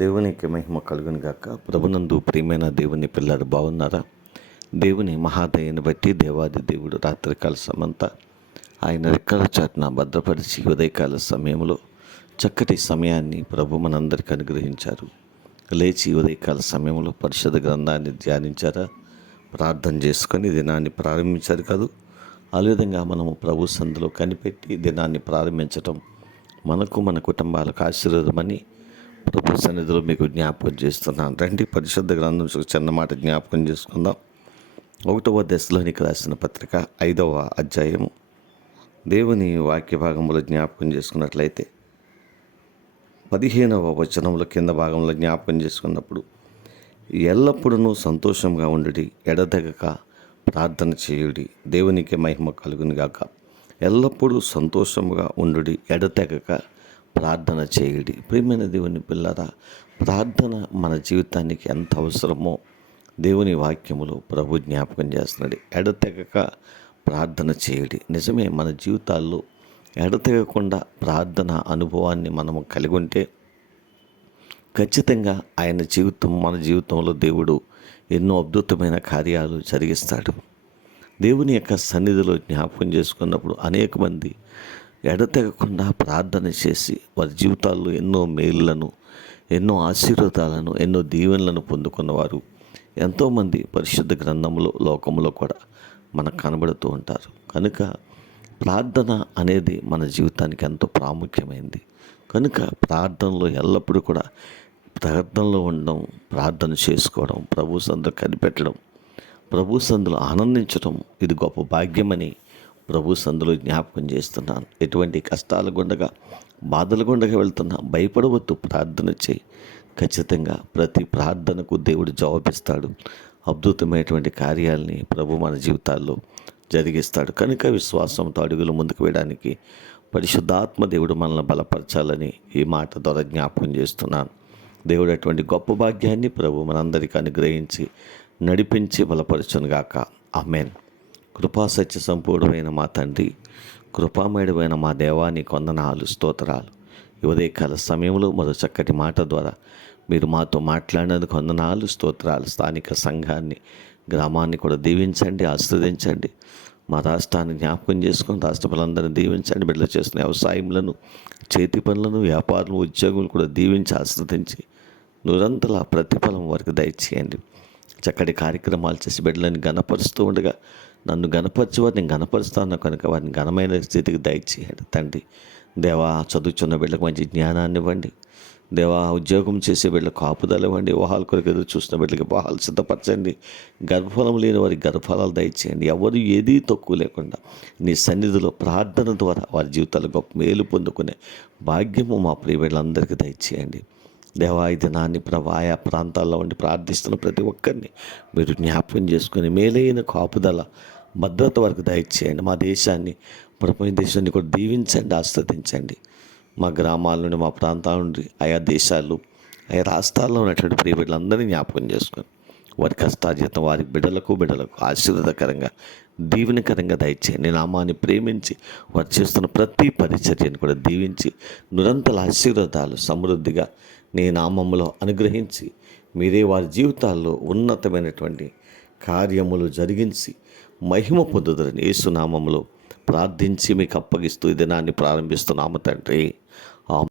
దేవునికి మహిమ కలుగును గాక. ప్రభునందు ప్రియమైన దేవుని పిల్లలు బాగున్నారా? దేవుని మహాదయని బట్టి దేవాది దేవుడు రాత్రికాల సమంతా ఆయన రెక్కల చాటున భద్రపరిచి ఉదయకాల సమయంలో చక్కటి సమయాన్ని ప్రభు మనందరికీ అనుగ్రహించారు. లేచి ఉదయకాల సమయంలో పరిశుద్ధ గ్రంథాన్ని ధ్యానించారా? ప్రార్థన చేసుకొని దినాన్ని ప్రారంభించారు కాదు. ఆ విధంగా మనము ప్రభు సందులో కనిపెట్టి దినాన్ని ప్రారంభించటం మనకు మన కుటుంబాలకు ఆశీర్వాదమని ప్రభు సన్నిధిలో మీకు జ్ఞాపకం చేస్తున్నాను. రండి పరిశుద్ధ గ్రంథం చిన్న మాట జ్ఞాపకం చేసుకుందాం. 1వ దశలోనికి రాసిన పత్రిక 5వ అధ్యాయము దేవుని వాక్య భాగంలో జ్ఞాపకం చేసుకున్నట్లయితే 15వ వచనంలో కింద భాగంలో జ్ఞాపకం చేసుకున్నప్పుడు, ఎల్లప్పుడూ సంతోషంగా ఉండుడి, ఎడతెగక ప్రార్థన చేయుడి, దేవునికి మహిమ కలుగును గాక. ఎల్లప్పుడూ సంతోషంగా ఉండుడి, ఎడతెగక ప్రార్థన చేయుడి. ప్రియమైన దేవుని పిల్లరా, ప్రార్థన మన జీవితానికి ఎంత అవసరమో దేవుని వాక్యములో ప్రభు జ్ఞాపకం చేస్తున్నాడు. ఎడతెగక ప్రార్థన చేయుడి. నిజమే, మన జీవితాల్లో ఎడతెగకుండా ప్రార్థన అనుభవాన్ని మనము కలిగి ఉంటే ఖచ్చితంగా మన జీవితంలో దేవుడు ఎన్నో అద్భుతమైన కార్యాలు జరిగిస్తాడు. దేవుని యొక్క సన్నిధిలో జ్ఞాపకం చేసుకున్నప్పుడు అనేక మంది ఎడతెగకుండా ప్రార్థన చేసి వారి జీవితాల్లో ఎన్నో మేలులను, ఎన్నో ఆశీర్వాదాలను, ఎన్నో దీవెనలను పొందుకున్నవారు ఎంతోమంది పరిశుద్ధ గ్రంథంలో లోకంలో కూడా మనకు కనబడుతూ ఉంటారు. కనుక ప్రార్థన అనేది మన జీవితానికి ఎంతో ప్రాముఖ్యమైనది. కనుక ప్రార్థనలో ఎల్లప్పుడూ కూడా ప్రార్థనలో ఉండడం, ప్రార్థన చేసుకోవడం, ప్రభు సందులో కనిపెట్టడం, ప్రభు సందులో ఆనందించడం ఇది గొప్ప భాగ్యమని ప్రభు సందులో జ్ఞాపకం చేస్తున్నాను. ఎటువంటి కష్టాల గుండగా, బాధల గుండగా వెళ్తున్నా భయపడవద్దు, ప్రార్థన చేయి. ఖచ్చితంగా ప్రతి ప్రార్థనకు దేవుడు జవాబిస్తాడు. అద్భుతమైనటువంటి కార్యాలని ప్రభు మన జీవితాల్లో జరిగిస్తాడు. కనుక విశ్వాసంతో అడుగులు ముందుకు వేయడానికి పరిశుద్ధాత్మ దేవుడు మనల్ని బలపరచాలని ఈ మాట ద్వారా జ్ఞాపకం చేస్తున్నాను. దేవుడు అటువంటి గొప్ప భాగ్యాన్ని ప్రభు మనందరికీ అనుగ్రహించి నడిపించి బలపరచునుగాక. ఆమేన్. కృపాసత్య సంపూర్ణమైన మా తండ్రి, కృపామయుడమైన మా దేవాని వందనాలు, స్తోత్రాలు. ఉదయకాల సమయంలో మరో చక్కటి మాట ద్వారా మీరు మాతో మాట్లాడినందుకు వందనాలు, స్తోత్రాలు. స్థానిక సంఘాన్ని, గ్రామాన్ని కూడా దీవించండి, ఆశీర్వదించండి. మా రాష్ట్రాన్ని జ్ఞాపకం చేసుకొని రాష్ట్ర ప్రజలందరినీ దీవించండి. బిడ్డలు చేస్తున్న వ్యవసాయములను, చేతి పనులను, వ్యాపారులు, ఉద్యోగులు కూడా దీవించి ఆశీర్వదించి నిరంతర ప్రతిఫలం వారికి దయచేయండి. చక్కటి కార్యక్రమాలు చేసి బిడ్డలని గణపరుస్తూ ఉండగా నన్ను గణపరిచి వారిని గణపరుస్తాను కనుక వారిని ఘనమైన స్థితికి దయచేయండి తండ్రి. దేవా, చదువుతున్న బిడ్డలకు మంచి జ్ఞానాన్ని ఇవ్వండి. దేవా, ఉద్యోగం చేసే బిడ్డలకు కాపుదల ఇవ్వండి. వివాహాల కొరకు ఎదురు చూస్తున్న బిడ్డలకి వివాహాలు సిద్ధపరచండి. గర్భఫలం లేని వారికి గర్భఫలాలు దయచేయండి. ఎవరు ఏదీ తక్కువ లేకుండా నీ సన్నిధిలో ప్రార్థన ద్వారా వారి జీవితాలు గొప్ప మేలు పొందుకునే భాగ్యము మా ప్రియ బిడ్డలందరికీ దయచేయండి. దేవా, ఈ దినాన్ని ఆయా ప్రాంతాల్లో ఉండి ప్రార్థిస్తున్న ప్రతి ఒక్కరిని మీరు జ్ఞాపకం చేసుకుని మేలైన కాపుదల, భద్రత వరకు దయచేయండి. మా దేశాన్ని, ప్రపంచ దేశాన్ని కూడా దీవించండి, ఆస్వాదించండి. మా గ్రామాల నుండి, మా ప్రాంతాల నుండి, ఆయా దేశాలు, ఆయా రాష్ట్రాల్లో ఉన్నటువంటి ప్రియ బిడ్డలందరినీ జ్ఞాపకం చేసుకొని వారి కష్టార్జితం వారి బిడ్డలకు ఆశీర్వాదకరంగా, దీవెనకరంగా దయచేయండి. నామాన్ని ప్రేమించి వారు చేస్తున్న ప్రతి పరిచర్యను కూడా దీవించి నిరంతర ఆశీర్వాదాలు సమృద్ధిగా నీ నామములో అనుగ్రహించి మీరే వారి జీవితాల్లో ఉన్నతమైనటువంటి కార్యములు జరిగించి మహిమ పొందుదరని యేసు నామములో ప్రార్థించి మీకు అప్పగిస్తూ ఈ దినాన్ని ప్రారంభిస్తున్నాము తండ్రి.